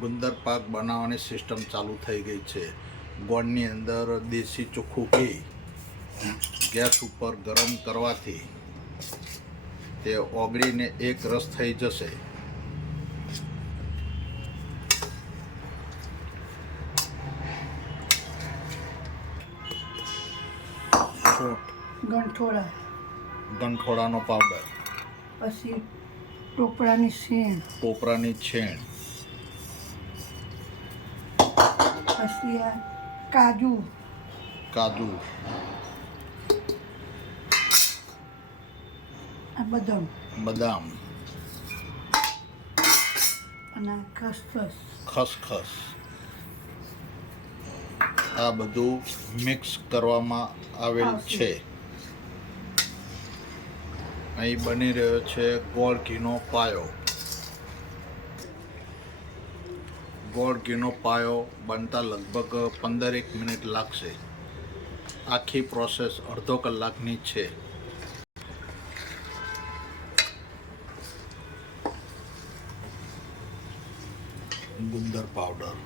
ગુંદર પાક બનાવવાની સિસ્ટમ ચાલુ થઈ ગઈ છે. ગોળની અંદર દેશી ચોખ્ખું ઘી ગેસ ઉપર ગરમ કરવાથી તે ઓગળીને એક રસ થઈ જશે. ગંઠોડાનો પાવડર, પછી ટોપરાની છેણ, પછી આ કાજુ, આ બદામ અને ખસખસ આ બધું મિક્સ કરવામાં આવેલ છે. અહીં બની રહ્યો છે ગોળ ઘીનો પાયો. ગોળ ઘીનો પાયો બનતા લગભગ 15 મિનિટ લાગશે. આખી પ્રોસેસ અડધો કલાકની છે. ગુંદર પાવડર,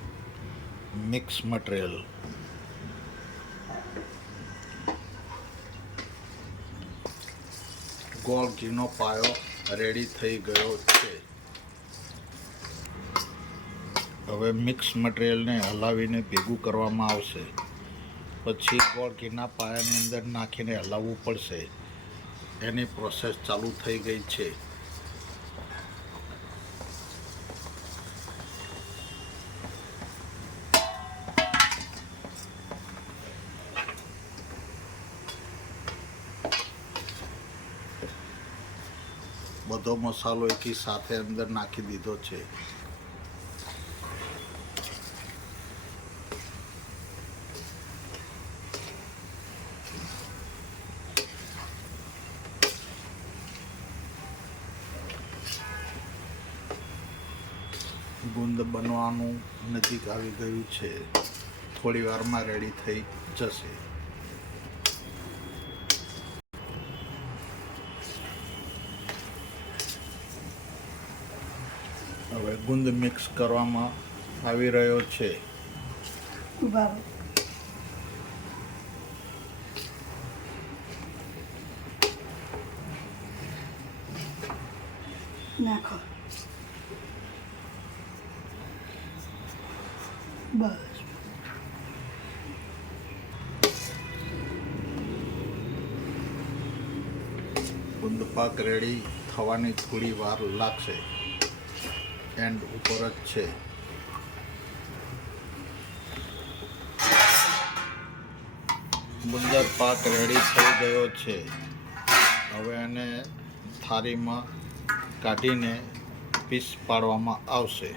મિક્સ મટીરિયલ, ગોળ ઘીનો પાયો રેડી થઈ ગયો છે. હવે મિક્સ મટીરિયલને હલાવીને ભેગું કરવામાં આવશે. પછી ગોળ ઘીના પાયાની અંદર નાખીને હલાવવું પડશે. એની પ્રોસેસ ચાલુ થઈ ગઈ છે. બધો મસાલો એકી સાથે અંદર નાખી દીધો છે. ગુંદ બનવાનું નજીક આવી ગયું છે. થોડી વારમાં રેડી થઈ જશે. હવે ગુંદ મિક્સ કરવામાં આવી રહ્યો છે. નાખો બસ. ગુંદ પાક રેડી થવાની થોડી વાર લાગશે. એન્ડ ઉપર જ છે. ગુંદર પાક રેડી થઈ ગયો છે. હવે એને થાળીમાં કાઢીને પીસ પાડવામાં આવશે.